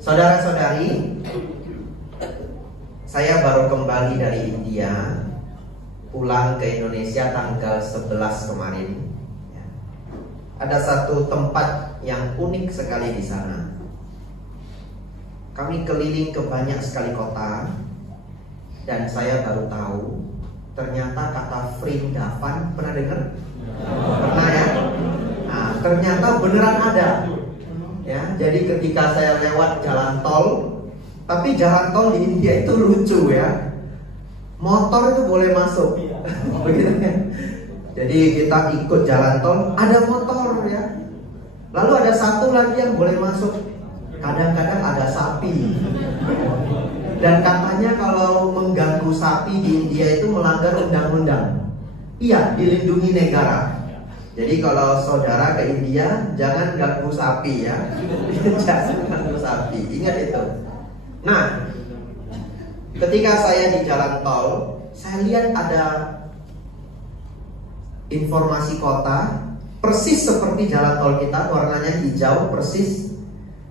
Saudara-saudari, saya baru kembali dari India, pulang ke Indonesia tanggal 11 kemarin. Ada satu tempat yang unik sekali di sana. Kami keliling ke banyak sekali kota, dan saya baru tahu ternyata kata Vrindavan, pernah dengar? Pernah ya? Nah, ternyata beneran ada. Ya, jadi ketika saya lewat jalan tol, tapi jalan tol di India itu lucu ya, motor itu boleh masuk, begitu ya. Jadi kita ikut jalan tol, ada motor ya. Lalu ada satu lagi yang boleh masuk, kadang-kadang ada sapi. Dan katanya kalau mengganggu sapi di India itu melanggar undang-undang. Iya, dilindungi negara. Jadi kalau saudara ke India, jangan ganggu sapi ya. Jangan ganggu sapi, ingat itu. Nah, ketika saya di jalan tol, saya lihat ada informasi kota, persis seperti jalan tol kita, warnanya hijau, persis.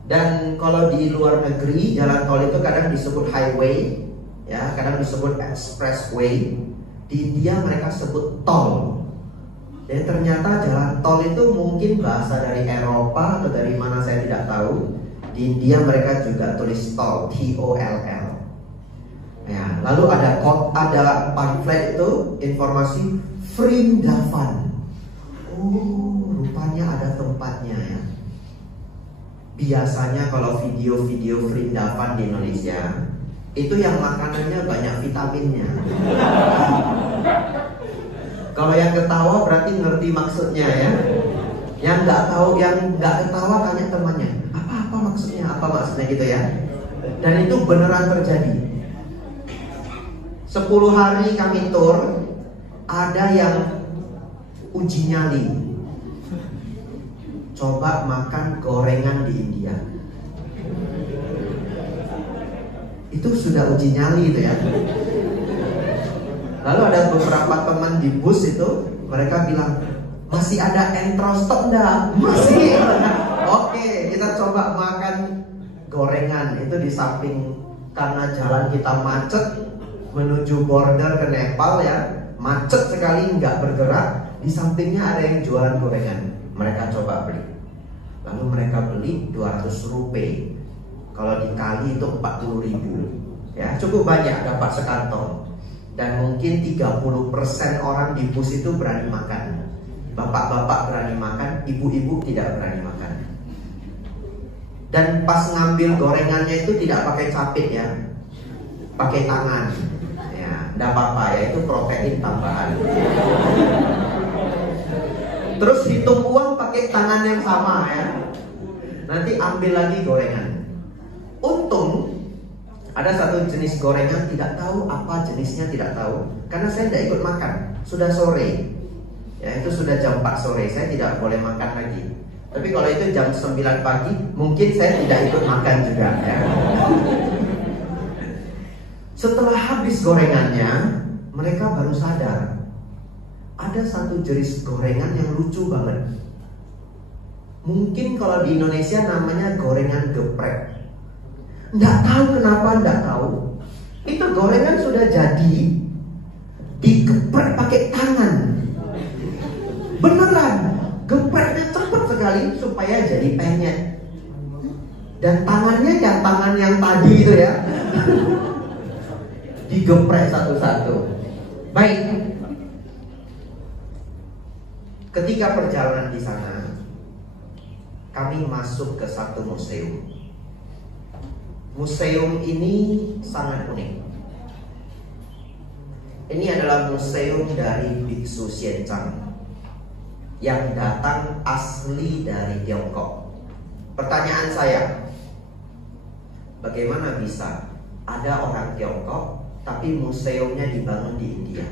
Dan kalau di luar negeri, jalan tol itu kadang disebut highway, ya, kadang disebut expressway. Di India mereka sebut tol. Dan ternyata jalan tol itu mungkin bahasa dari Eropa atau dari mana saya tidak tahu. Di India mereka juga tulis tol, T-O-L-L. Ya, lalu ada pamflet itu informasi Vrindavan. Oh, rupanya ada tempatnya ya. Biasanya kalau video-video Vrindavan di Indonesia itu yang makanannya banyak vitaminnya. Kalau yang ketawa berarti ngerti maksudnya ya. Yang nggak tahu, yang nggak ketawa tanya temannya, apa maksudnya, apa maksudnya gitu ya. Dan itu beneran terjadi. 10 hari kami tur, ada yang uji nyali. Coba makan gorengan di India. Itu sudah uji nyali itu ya. Lalu ada beberapa teman di bus itu, mereka bilang, masih ada entrostok enggak? Masih. Oke, kita coba makan gorengan. Itu di samping, karena jalan kita macet menuju border ke Nepal ya, macet sekali, nggak bergerak. Di sampingnya ada yang jualan gorengan. Mereka coba beli. Lalu mereka beli 200 rupiah. Kalau dikali itu 40.000. Ya, cukup banyak, dapat sekantong. Dan mungkin 30% orang di bus itu berani makan. Bapak-bapak berani makan, ibu-ibu tidak berani makan. Dan pas ngambil gorengannya itu tidak pakai capit ya, pakai tangan. Ya, enggak apa-apa ya, itu protein tambahan. Terus hitung uang pakai tangan yang sama ya. Nanti ambil lagi gorengan. Untung ada satu jenis gorengan, tidak tahu apa jenisnya, tidak tahu. Karena saya tidak ikut makan, sudah sore. Ya, itu sudah jam 4 sore, saya tidak boleh makan lagi. Tapi kalau itu jam 9 pagi, mungkin saya tidak ikut makan juga ya. Setelah habis gorengannya, mereka baru sadar ada satu jenis gorengan yang lucu banget. Mungkin kalau di Indonesia namanya gorengan geprek. Nggak tahu kenapa, nggak tahu. Itu gorengan sudah jadi, digeprek pakai tangan. Beneran, gepreknya cepat sekali supaya jadi penyet. Dan tangannya yang tangan yang tadi itu ya, digeprek satu-satu. Baik. Ketika perjalanan di sana, kami masuk ke satu museum. Museum ini sangat unik. Ini adalah museum dari Biksu Xianzang yang datang asli dari Tiongkok. Pertanyaan saya, bagaimana bisa ada orang Tiongkok tapi museumnya dibangun di India?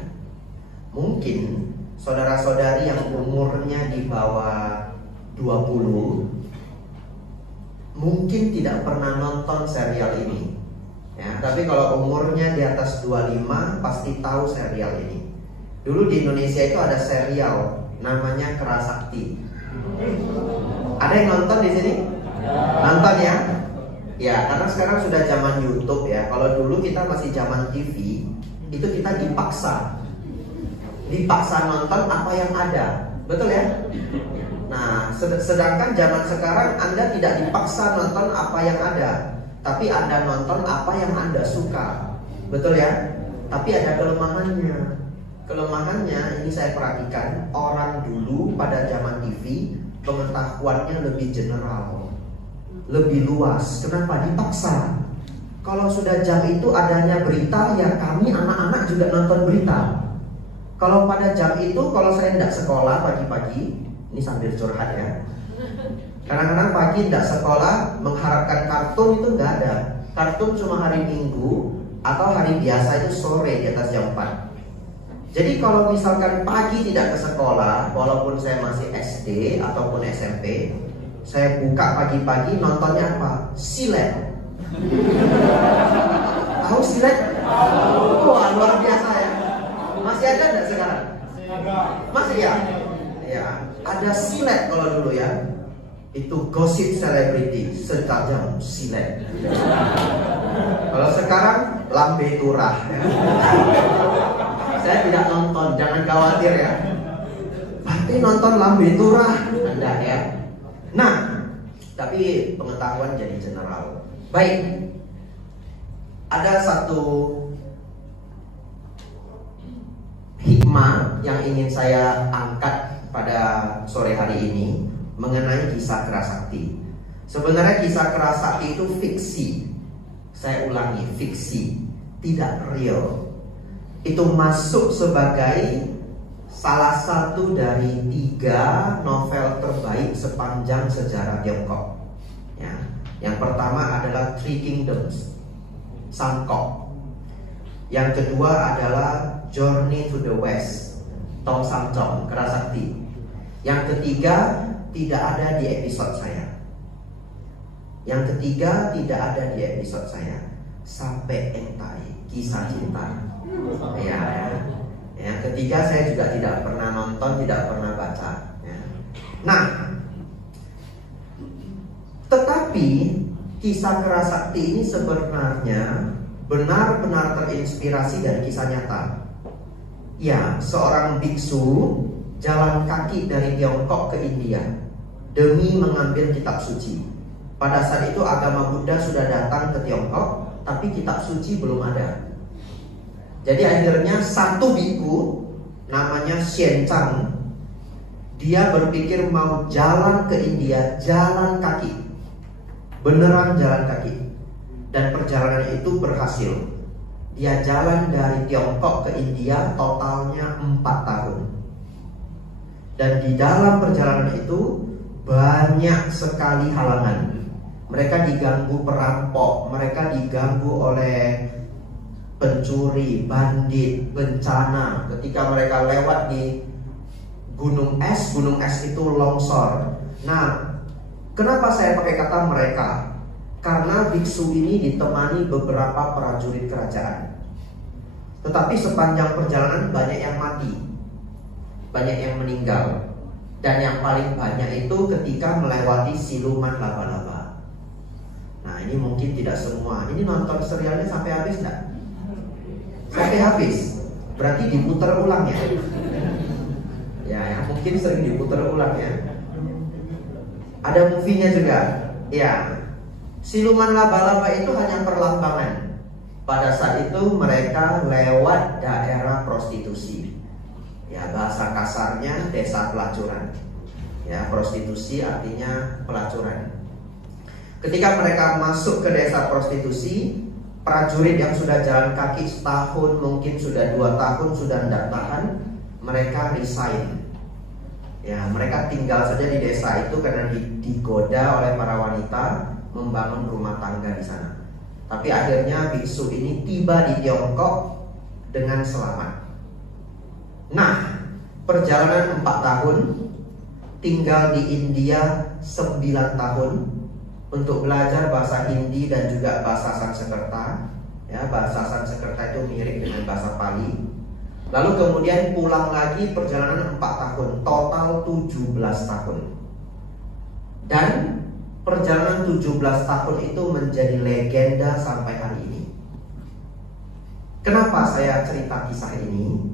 Mungkin saudara-saudari yang umurnya di bawah 20 mungkin tidak pernah nonton serial ini ya, tapi kalau umurnya di atas 25 pasti tahu serial ini. Dulu di Indonesia itu ada serial namanya Kerasakti. Ada yang nonton di sini? Nonton ya? Ya, karena sekarang sudah zaman YouTube ya. Kalau dulu kita masih zaman TV, itu kita dipaksa nonton apa yang ada, betul ya? Nah, sedangkan zaman sekarang Anda tidak dipaksa nonton apa yang ada, tapi Anda nonton apa yang Anda suka, betul ya? Tapi ada kelemahannya. Kelemahannya ini saya perhatikan, orang dulu pada zaman TV pengetahuannya lebih general, lebih luas. Kenapa? Dipaksa. Kalau sudah jam itu adanya berita, ya kami anak-anak juga nonton berita. Kalau pada jam itu, kalau saya tidak sekolah pagi-pagi, ini sambil curhat ya, kadang-kadang pagi tidak sekolah mengharapkan kartun itu nggak ada. Kartun cuma hari Minggu atau hari biasa itu sore di atas jam 4. Jadi kalau misalkan pagi tidak ke sekolah, walaupun saya masih SD ataupun SMP, saya buka pagi-pagi nontonnya apa? Silet. Tahu silet? Wah, luar biasa ya. Masih ada nggak sekarang? Masih ya? Ya, ada silet kalau dulu ya. Itu gosip selebriti, setajam silet. Kalau sekarang lambe turah ya. Saya tidak nonton, jangan khawatir ya. Pasti nonton lambe turah Anda ya. Nah, tapi pengetahuan jadi general. Baik, ada satu hikmah yang ingin saya angkat pada sore hari ini mengenai kisah Kerasakti. Sebenarnya kisah Kerasakti itu fiksi. Saya ulangi, fiksi, tidak real. Itu masuk sebagai salah satu dari 3 novel terbaik sepanjang sejarah Tiongkok. Ya. Yang pertama adalah Three Kingdoms, Sangkok. Yang kedua adalah Journey to the West, Tong Samcong, Kerasakti. Yang ketiga tidak ada di episode saya. Yang ketiga tidak ada di episode saya, Sampai Entai, Kisah Cinta. Ya. Yang ketiga saya juga tidak pernah nonton, tidak pernah baca ya. Nah, tetapi kisah Kerasakti ini sebenarnya benar-benar terinspirasi dari kisah nyata. Ya, seorang biksu jalan kaki dari Tiongkok ke India demi mengambil kitab suci. Pada saat itu agama Buddha sudah datang ke Tiongkok, tapi kitab suci belum ada. Jadi akhirnya satu biku namanya Xian Chang, dia berpikir mau jalan ke India, jalan kaki, beneran jalan kaki. Dan perjalanan itu berhasil. Dia jalan dari Tiongkok ke India totalnya 4 tahun. Dan di dalam perjalanan itu banyak sekali halangan. Mereka diganggu perampok, mereka diganggu oleh pencuri, bandit, bencana. Ketika mereka lewat di gunung es itu longsor. Nah, kenapa saya pakai kata mereka? Karena biksu ini ditemani beberapa prajurit kerajaan. Tetapi sepanjang perjalanan banyak yang mati, banyak yang meninggal. Dan yang paling banyak itu ketika melewati siluman laba-laba. Nah, ini mungkin tidak semua. Ini nonton serialnya sampai habis enggak? Sampai habis, berarti diputar ulang ya. Ya, mungkin sering diputar ulang ya. Ada movie-nya juga. Ya, siluman laba-laba itu hanya perlambangan. Pada saat itu mereka lewat daerah prostitusi. Ya, bahasa kasarnya desa pelacuran. Ya, prostitusi artinya pelacuran. Ketika mereka masuk ke desa prostitusi, prajurit yang sudah jalan kaki setahun, mungkin sudah 2 tahun, sudah tidak tahan, mereka resign. Ya, mereka tinggal saja di desa itu karena digoda oleh para wanita membangun rumah tangga di sana. Tapi akhirnya biksu ini tiba di Tiongkok dengan selamat. Nah, perjalanan 4 tahun, tinggal di India 9 tahun untuk belajar bahasa Hindi dan juga bahasa Sanskerta. Ya, bahasa Sanskerta itu mirip dengan bahasa Pali. Lalu kemudian pulang lagi, perjalanan 4 tahun, total 17 tahun. Dan perjalanan 17 tahun itu menjadi legenda sampai hari ini. Kenapa saya cerita kisah ini?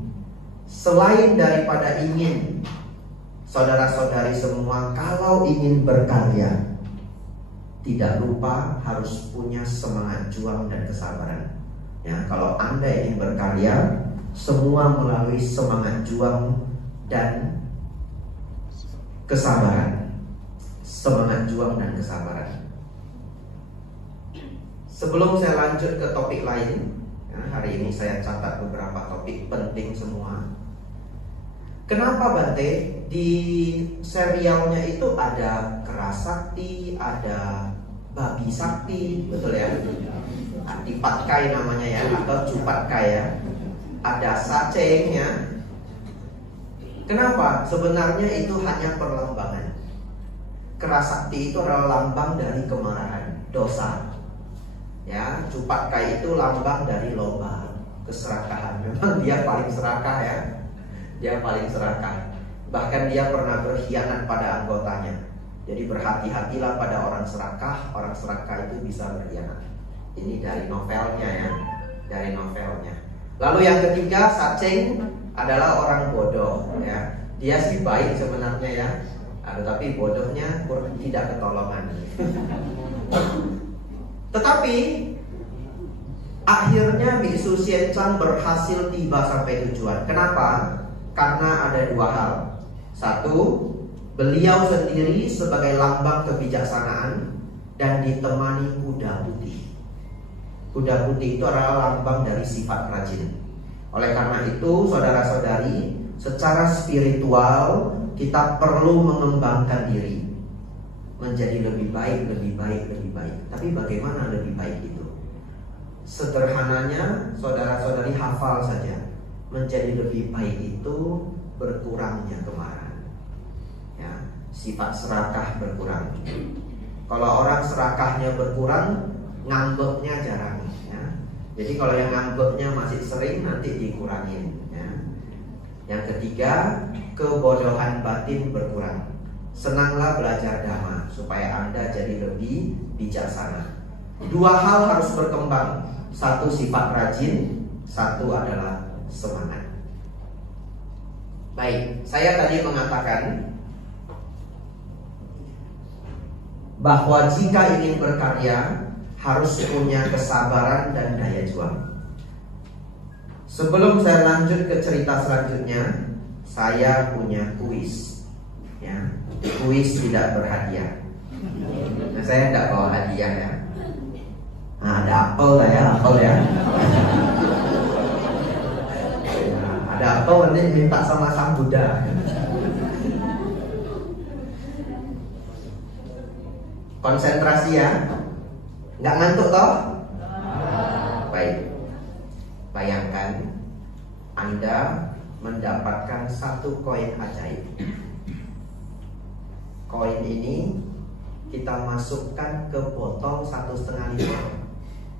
Selain daripada ingin saudara-saudari semua kalau ingin berkarya, tidak lupa harus punya semangat juang dan kesabaran. Ya, kalau Anda ingin berkarya, semua melalui semangat juang dan kesabaran. Semangat juang dan kesabaran. Sebelum saya lanjut ke topik lain, ya, hari ini saya catat beberapa topik penting semua. Kenapa Bante di serialnya itu ada Keras Sakti, ada Babi Sakti, betul ya? Adipatkai namanya ya, atau Cupatkai ya. Ada Saceng ya. Kenapa? Sebenarnya itu hanya perlambangan. Keras Sakti itu adalah lambang dari kemarahan, dosa. Ya, Cupatkai itu lambang dari lomba, keserakahan. Memang dia paling serakah ya. Dia paling serakah. Bahkan dia pernah berkhianat pada anggotanya. Jadi berhati-hatilah pada orang serakah itu bisa berkhianat. Ini dari novelnya ya, dari novelnya. Lalu yang ketiga, Saceng adalah orang bodoh ya. Dia sih baik sebenarnya ya, tetapi bodohnya tidak ketolongan. Tetapi akhirnya Biksu Xianchang berhasil tiba sampai tujuan. Kenapa? Karena ada dua hal. Satu, beliau sendiri sebagai lambang kebijaksanaan dan ditemani kuda putih. Kuda putih itu adalah lambang dari sifat rajin. Oleh karena itu, saudara-saudari, secara spiritual kita perlu mengembangkan diri menjadi lebih baik, lebih baik, lebih baik. Tapi bagaimana lebih baik itu? Sederhananya, saudara-saudari hafal saja. Menjadi lebih baik itu berkurangnya kemarahan. Ya, sifat serakah berkurang. Kalau orang serakahnya berkurang, ngambeknya jarang. Ya. Jadi kalau yang ngambeknya masih sering, nanti dikurangin. Ya. Yang ketiga, kebodohan batin berkurang. Senanglah belajar dhamma supaya Anda jadi lebih bijaksana. Dua hal harus berkembang. Satu sifat rajin, satu adalah semangat. Baik, saya tadi mengatakan bahwa jika ingin berkarya harus punya kesabaran dan daya juang. Sebelum saya lanjut ke cerita selanjutnya, saya punya kuis. Ya, kuis tidak berhadiah. Nah, saya tidak bawa hadiah ya. Nah, ada apel lah ya, apel ya. Ada apel nanti minta sama Sang Buddha. Konsentrasi ya. Nggak ngantuk toh? Baik. Bayangkan Anda mendapatkan satu koin ajaib. Koin ini kita masukkan ke botol 1,5 liter.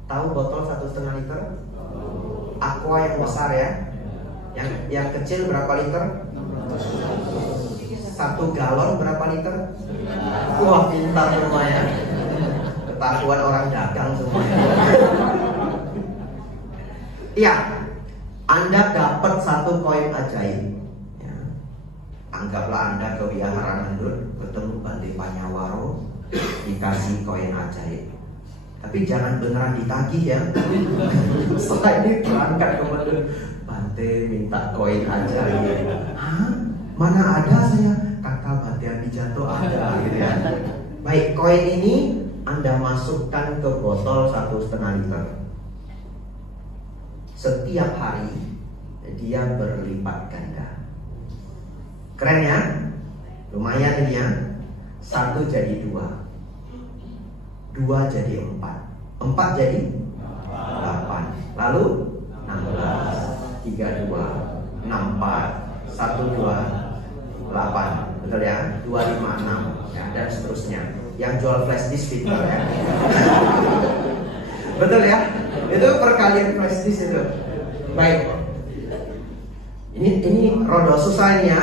Tahu botol 1,5 liter? Aqua yang besar ya. Yang kecil berapa liter? 1 galon berapa liter? Wah, pintar semuanya. Ketahuan orang dagang semuanya. Iya, Anda dapat satu koin ajaib. Ya. Anggaplah Anda ke Wihara Nandut, ketemu Bante Panyawaro, dikasih koin ajaib. Tapi jangan beneran ditagih ya. Setelah ini berangkat ke Nandut, Bante minta koin ajaib. Hah? Mana ada saya? Kata Bante Abijanto ada gitu ya. Baik, koin ini Anda masukkan ke botol 1,5 liter. Setiap hari dia berlipat ganda. Keren ya? Lumayan ini ya. 1 jadi 2, 2 jadi 4, 4 jadi 8, lalu 16, 32, 64, 12, 8, betul ya? 256 ya, dan seterusnya. Yang jual flash disk pintar ya. Betul ya? Itu perkalian flash disk itu. Baik. Ini rodo susah ini ya.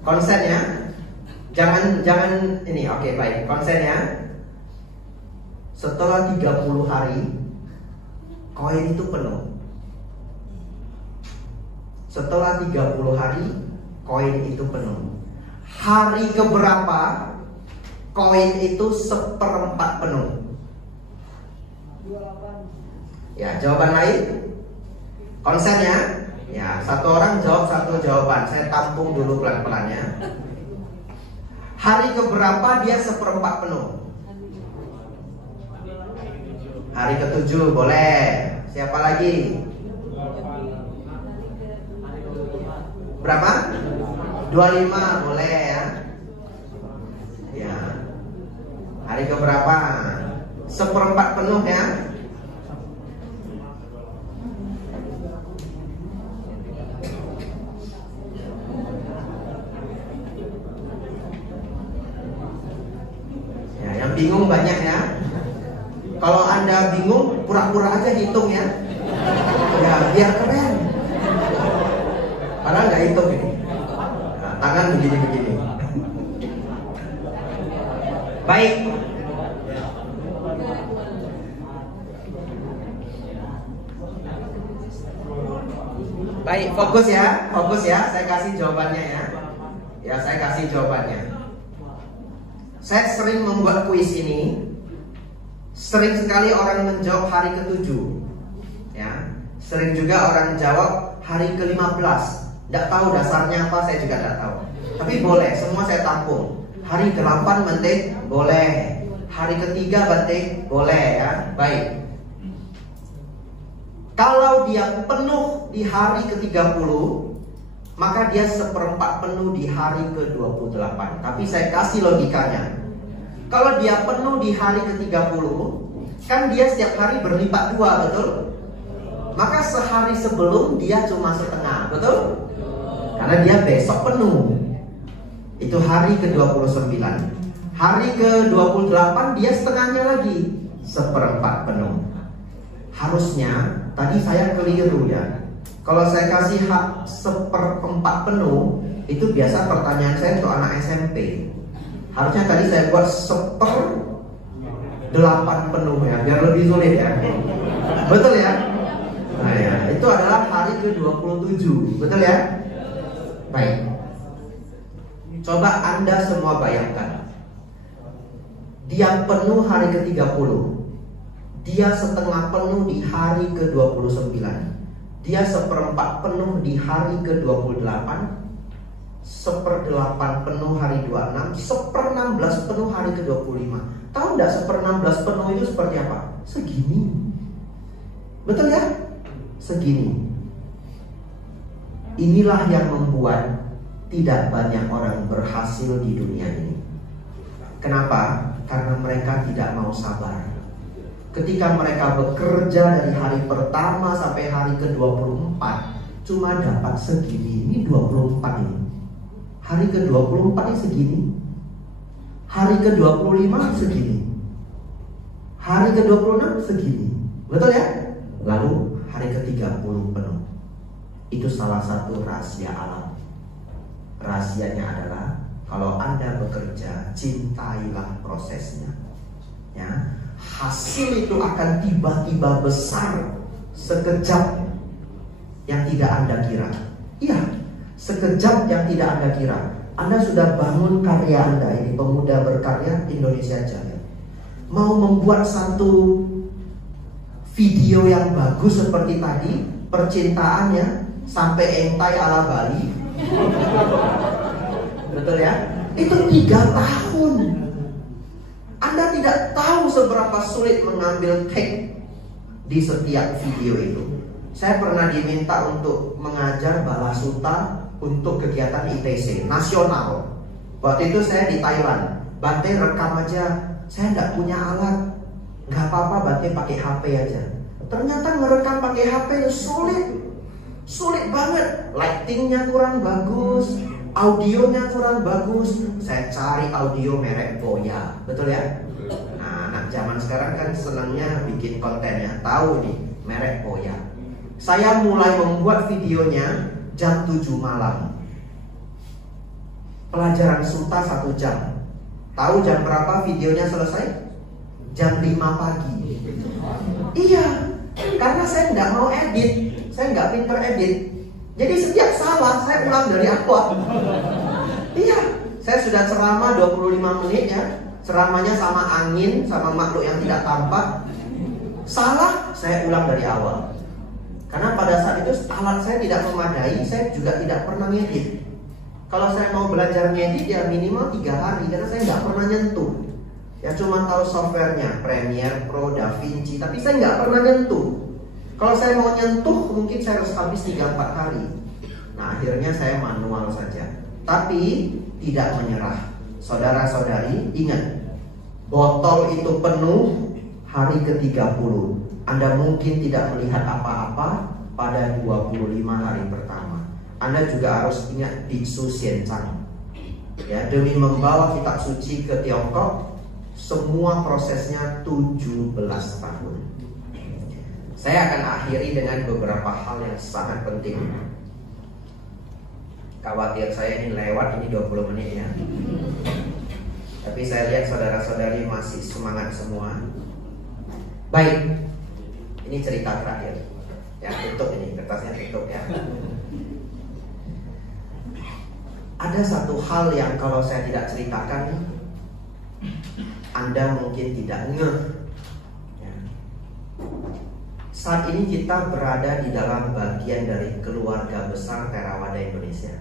Konsennya. Jangan ini. Oke, baik. Konsennya. setelah 30 hari koin itu penuh. Setelah 30 hari koin itu penuh. Hari keberapa koin itu seperempat penuh? Ya, jawaban lain? Konsennya? Ya, satu orang jawab satu jawaban. Saya tampung dulu pelan-pelan ya. Hari keberapa dia seperempat penuh? Hari ke-7 boleh. Siapa lagi? Berapa? 25 boleh ya. Ya. Hari keberapa? Seperempat penuh ya. Ya, yang bingung banyak ya. Kalau Anda bingung, pura-pura aja hitung ya. Ya, biar keren. Padahal nggak hitung ini. Nah, tangan begini-begini. Baik. Baik, fokus ya. Fokus ya. Saya kasih jawabannya ya. Ya, saya kasih jawabannya. Saya sering membuat kuis ini. Sering sekali orang menjawab hari ke-7 ya. Sering juga orang jawab hari ke-15. Tidak tahu dasarnya apa, saya juga tidak tahu. Tapi boleh, semua saya tampung. Hari ke-8 Bante, boleh. Hari ke-3 Bante, boleh ya. Baik. Kalau dia penuh di hari ke-30, maka dia seperempat penuh di hari ke-28. Tapi saya kasih logikanya. Kalau dia penuh di hari ke-30, kan dia setiap hari berlipat 2, betul? Maka sehari sebelum dia cuma setengah, betul? Karena dia besok penuh. Itu hari ke-29. Hari ke-28 dia setengahnya lagi, seperempat penuh. Harusnya, tadi saya keliru ya. Kalau saya kasih hak seperempat penuh, itu biasa pertanyaan saya untuk anak SMP. Harusnya tadi saya buat 1/8 penuh ya, biar lebih sulit ya. Betul ya? Nah ya, itu adalah hari ke-27. Betul ya? Baik. Coba Anda semua bayangkan. Dia penuh hari ke-30. Dia setengah penuh di hari ke-29. Dia seperempat penuh di hari ke-28. 1/8 penuh hari 26, 1/16 penuh hari ke-25. Tahu nggak 1/16 penuh itu seperti apa? Segini. Betul ya? Segini. Inilah yang membuat tidak banyak orang berhasil di dunia ini. Kenapa? Karena mereka tidak mau sabar. Ketika mereka bekerja dari hari pertama sampai hari ke-24, cuma dapat segini. Ini 24 ini. Hari ke-24 ini segini. Hari ke-25 segini. Hari ke-26 segini. Betul ya? Lalu hari ke-30 penuh. Itu salah satu rahasia alam. Rahasianya adalah kalau Anda bekerja, cintailah prosesnya. Ya, hasil itu akan tiba-tiba besar sekejap yang tidak Anda kira. Iya, sekejap yang tidak Anda kira. Anda sudah bangun karya Anda ini, pemuda berkarya Indonesia Jaya. Mau membuat satu video yang bagus seperti tadi, percintaannya sampai entai ala Bali. Betul ya? Itu 3 tahun. Anda tidak tahu seberapa sulit mengambil take di setiap video itu. Saya pernah diminta untuk mengajar balasuta untuk kegiatan ITC nasional. Waktu itu saya di Thailand. Bante rekam aja. Saya nggak punya alat. Nggak apa-apa, Bante pakai HP aja. Ternyata ngerekam pakai HP sulit. Sulit banget. Lightingnya kurang bagus, audionya kurang bagus. Saya cari audio merek Boya. Betul ya? Nah, anak zaman sekarang kan senangnya bikin kontennya. Tahu nih merek Boya. Saya mulai membuat videonya jam 7 malam. Pelajaran suta 1 jam. Tahu jam berapa videonya selesai? jam 5 pagi. Iya, karena saya nggak mau edit, saya nggak pinter edit. Jadi setiap salah saya ulang dari awal. Iya, saya sudah ceramah 25 menit ya. Ceramahnya sama angin, sama makhluk yang tidak tampak. Salah, saya ulang dari awal. Karena pada saat itu alat saya tidak memadai, saya juga tidak pernah ngedit. Kalau saya mau belajar ngedit ya minimal 3 hari, karena saya nggak pernah nyentuh. Ya cuma tahu softwarenya, Premiere Pro, DaVinci, tapi saya nggak pernah nyentuh. Kalau saya mau nyentuh mungkin saya harus habis 3-4 hari. Nah akhirnya saya manual saja. Tapi tidak menyerah. Saudara-saudari ingat, botol itu penuh hari ke-30. Anda mungkin tidak melihat apa-apa pada 25 hari pertama. Anda juga harus ingat Biksu Xianchang. Ya, demi membawa kitab suci ke Tiongkok, semua prosesnya 17 tahun. Saya akan akhiri dengan beberapa hal yang sangat penting. Khawatir saya ini lewat, ini 20 menit ya. Tapi saya lihat saudara-saudari masih semangat semua. Baik, ini cerita terakhir. Ya, tutup ini, kertasnya tutup ya. Ada satu hal yang kalau saya tidak ceritakan, Anda mungkin tidak ngeh. Ya. Saat ini kita berada di dalam bagian dari keluarga besar Theravada Indonesia.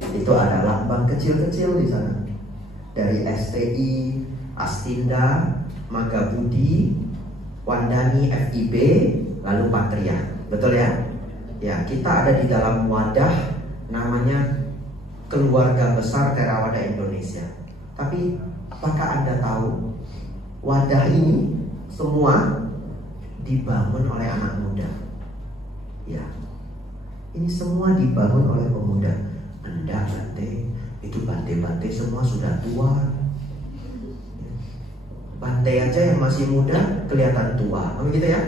Ya. Itu ada lambang kecil-kecil di sana. Dari STI, Astinda, Magabudi, Wandani, FIB, lalu Patria. Betul ya? Ya, kita ada di dalam wadah namanya Keluarga Besar Theravada Indonesia. Tapi apakah Anda tahu wadah ini semua dibangun oleh anak muda? Ya, ini semua dibangun oleh pemuda. Anda Bante, itu Bante semua sudah tua. Bante aja yang masih muda kelihatan tua, begitu ya?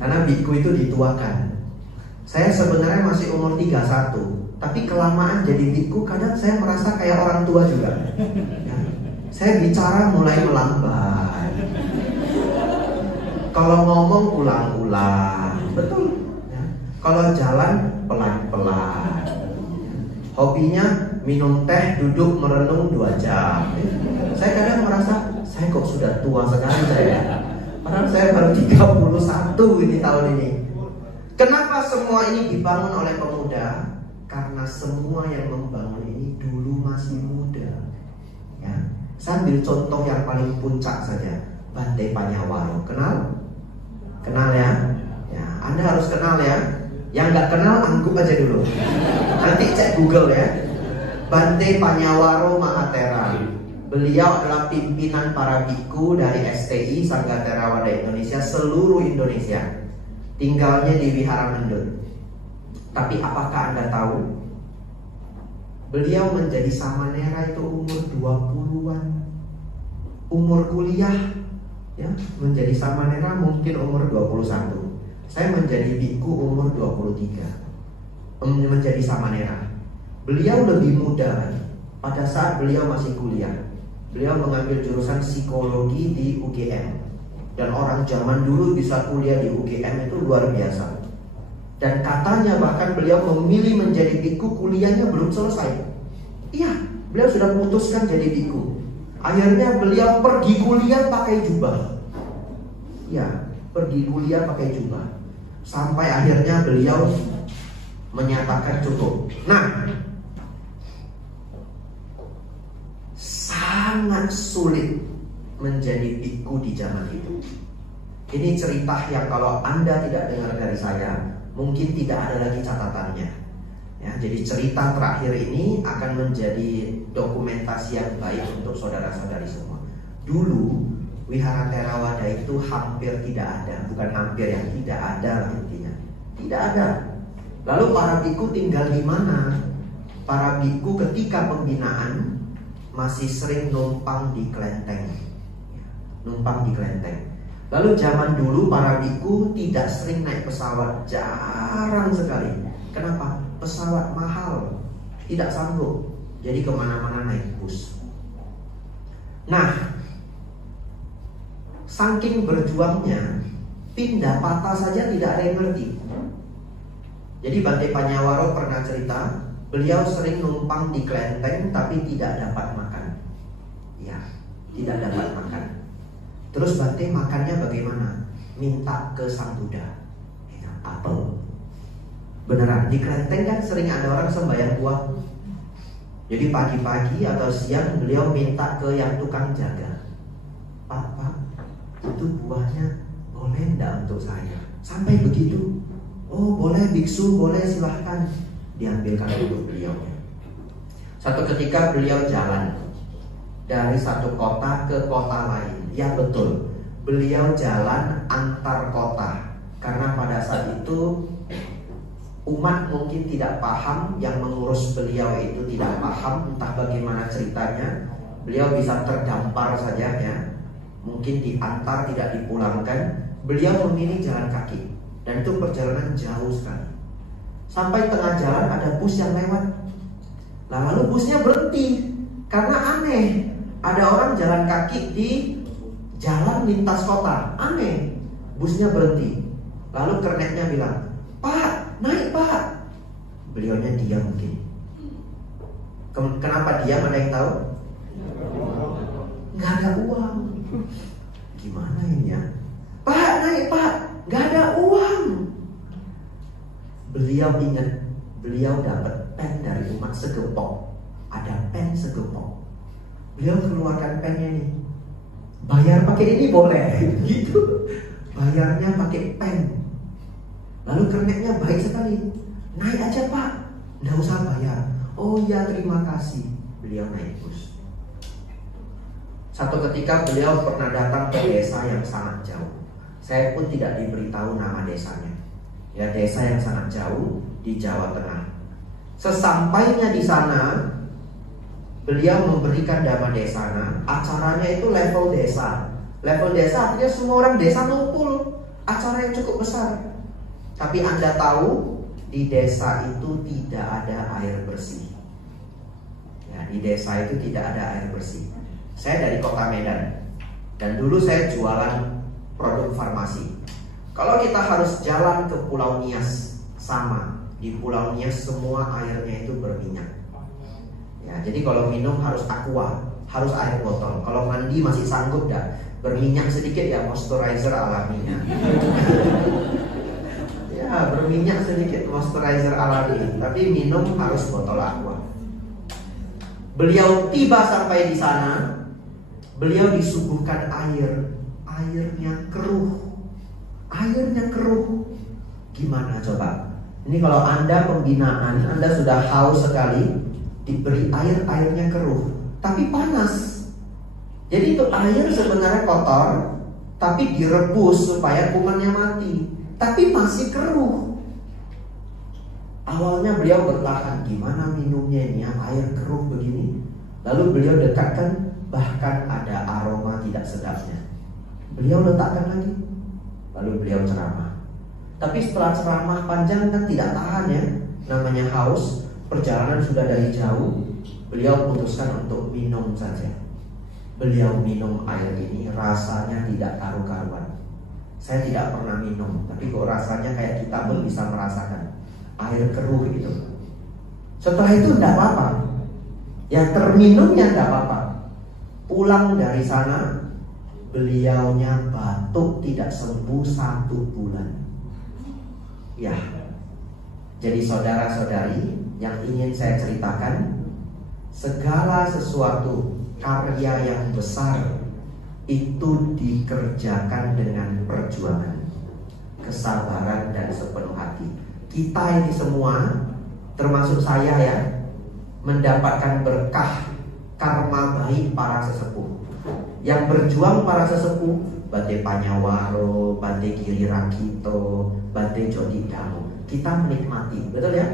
Karena biku itu dituakan. Saya sebenarnya masih umur 31. Tapi kelamaan jadi biku, kadang saya merasa kayak orang tua juga. Ya. Saya bicara mulai melambat. Kalau ngomong ulang-ulang, betul. Ya. Kalau jalan pelan-pelan. Hobinya minum teh, duduk merenung 2 jam. Saya kadang merasa saya kok sudah tua sekali saya. Padahal saya baru 31 ini tahun ini. Kenapa semua ini dibangun oleh pemuda? Karena semua yang membangun ini dulu masih muda. Ya, saya ambil contoh yang paling puncak saja, Bante Panyawaro. Kenal? Kenal ya? Ya, Anda harus kenal ya. Yang nggak kenal anggap aja dulu. Nanti cek Google ya. Bante Panyawaro Mahathera. Beliau adalah pimpinan para biku dari STI Sangga Theravada Indonesia seluruh Indonesia. Tinggalnya di Wihara Mendut. Tapi apakah Anda tahu beliau menjadi samanera itu umur 20-an. Umur kuliah ya, menjadi samanera mungkin umur 21. Saya menjadi biku umur 23. Menjadi samanera. Beliau lebih muda pada saat beliau masih kuliah. Beliau mengambil jurusan psikologi di UGM. Dan orang zaman dulu bisa kuliah di UGM itu luar biasa. Dan katanya bahkan beliau memilih menjadi biku, kuliahnya belum selesai. Iya, beliau sudah memutuskan jadi biku. Akhirnya beliau pergi kuliah pakai jubah. Iya, pergi kuliah pakai jubah. Sampai akhirnya beliau menyatakan cukup. Nah, sangat sulit menjadi biku di zaman itu. Ini cerita yang kalau Anda tidak dengar dari saya, mungkin tidak ada lagi catatannya. Ya, jadi cerita terakhir ini akan menjadi dokumentasi yang baik untuk saudara-saudari semua. Dulu Wihara Theravada itu hampir tidak ada, bukan hampir yang tidak ada intinya. Tidak ada. Lalu para biku tinggal di mana? Para biku ketika pembinaan masih sering numpang di kelenteng. Numpang di kelenteng. Lalu zaman dulu para biku tidak sering naik pesawat, jarang sekali. Kenapa? Pesawat mahal, tidak sanggup. Jadi kemana-mana naik bus. Nah, saking berjuangnya, pindah patah saja tidak ada yang ngerti. Jadi Bante Panyawaro pernah cerita, beliau sering numpang di kelenteng tapi tidak dapat makan. Ya, tidak dapat makan. Terus Bante makannya bagaimana? Minta ke Sang Buddha, ya, apel. Beneran, di kelenteng kan sering ada orang sembahyang buah. Jadi pagi-pagi atau siang beliau minta ke yang tukang jaga, Pak, itu buahnya boleh enggak untuk saya? Sampai begitu. Oh boleh biksu, boleh silahkan. Diambilkan untuk beliau. Satu ketika beliau jalan dari satu kota ke kota lain. Ya betul, beliau jalan antar kota. Karena pada saat itu umat mungkin tidak paham, yang mengurus beliau itu tidak paham, entah bagaimana ceritanya. Beliau bisa terdampar saja ya, mungkin diantar tidak dipulangkan. Beliau memilih jalan kaki, dan itu perjalanan jauh sekali. Sampai tengah jalan ada bus yang lewat. Lalu busnya berhenti karena aneh, ada orang jalan kaki di jalan lintas kota. Aneh, busnya berhenti. Lalu kernetnya bilang, Pak, naik Pak. Beliaunya diam mungkin. Kenapa diam, ada yang tahu? Nggak ada uang. Gimana ini ya? Pak, naik Pak, nggak ada uang. Beliau ingat, beliau dapat pen dari umat segepok. Ada pen segepok. Beliau keluarkan pennya nih. Bayar pakai ini boleh, gitu. Bayarnya pakai pen. Lalu kernetnya baik sekali. Naik aja Pak, nggak usah bayar. Oh ya terima kasih. Beliau naik bus. Satu ketika beliau pernah datang ke desa yang sangat jauh. Saya pun tidak diberitahu nama desanya. Ya, desa yang sangat jauh di Jawa Tengah. Sesampainya di sana, beliau memberikan dhamma desana. Acaranya itu level desa. Level desa artinya semua orang desa ngumpul. Acara yang cukup besar. Tapi Anda tahu, di desa itu tidak ada air bersih. Ya, di desa itu tidak ada air bersih. Saya dari kota Medan, dan dulu saya jualan produk farmasi. Kalau kita harus jalan ke Pulau Nias, sama di Pulau Nias semua airnya itu berminyak. Ya, jadi kalau minum harus aqua, harus air botol. Kalau mandi masih sanggup dah, berminyak sedikit ya, moisturizer alaminya. Ya, berminyak sedikit, moisturizer alami. Tapi minum harus botol aqua. Beliau tiba sampai di sana, beliau disuguhkan air. Airnya keruh. Airnya keruh. Gimana coba? Ini kalau Anda pembinaan, Anda sudah haus sekali, diberi air, airnya keruh, tapi panas. Jadi itu air sebenarnya kotor, tapi direbus supaya kumannya mati, tapi masih keruh. Awalnya beliau bertahan, gimana minumnya ini ya, air keruh begini. Lalu beliau dekatkan, bahkan ada aroma tidak sedapnya. Beliau letakkan lagi. Lalu beliau ceramah. Tapi setelah ceramah panjang kan tidak tahan ya, namanya haus, perjalanan sudah dari jauh. Beliau putuskan untuk minum saja. Beliau minum air ini, rasanya tidak karu-karuan. Saya tidak pernah minum, tapi kok rasanya kayak kita pun bisa merasakan air keruh gitu. Setelah itu tidak apa-apa. Yang terminum ya tidak apa-apa. Pulang dari sana, beliaunya batuk tidak sembuh 1 bulan. Ya, jadi saudara-saudari yang ingin saya ceritakan, segala sesuatu karya yang besar itu dikerjakan dengan perjuangan, kesabaran dan sepenuh hati. Kita ini semua, termasuk saya ya, mendapatkan berkah karma baik para sesepuh. Yang berjuang para sesepuh, Bante Panyawaro, Bante Giri Rakito, Bante Jodi Dhammo. Kita menikmati, betul ya?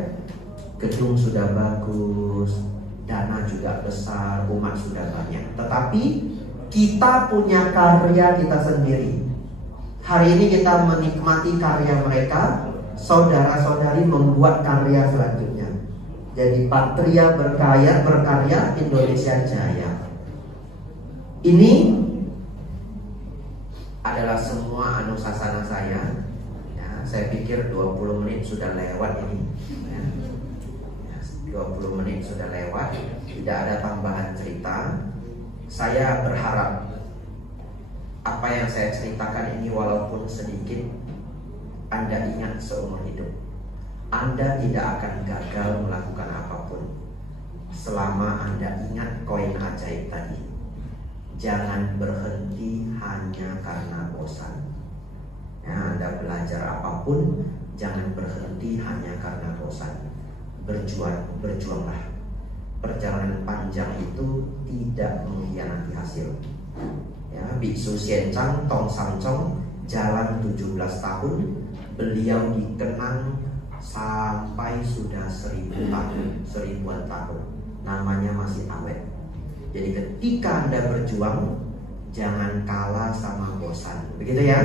Gedung sudah bagus, dana juga besar, umat sudah banyak. Tetapi kita punya karya kita sendiri. Hari ini kita menikmati karya mereka, saudara-saudari membuat karya selanjutnya. Jadi Patria berkarya, Indonesia Jaya. Ini adalah semua anusasana saya. Ya, saya pikir 20 menit sudah lewat ini. Ya. 20 menit sudah lewat, tidak ada tambahan cerita. Saya berharap apa yang saya ceritakan ini walaupun sedikit, Anda ingat seumur hidup. Anda tidak akan gagal melakukan apapun selama Anda ingat koin ajaib tadi. Jangan berhenti hanya karena bosan. Ya, Anda belajar apapun, jangan berhenti hanya karena bosan. Berjuanglah. Perjalanan panjang itu tidak mengkhianati hasil. Ya, Biksu Xianchang Tong Samcong jalan 17 tahun, beliau dikenang sampai sudah 1000 tahun, 1000-an tahun. Namanya masih awet. Jadi ketika Anda berjuang, jangan kalah sama bosan. Begitu ya.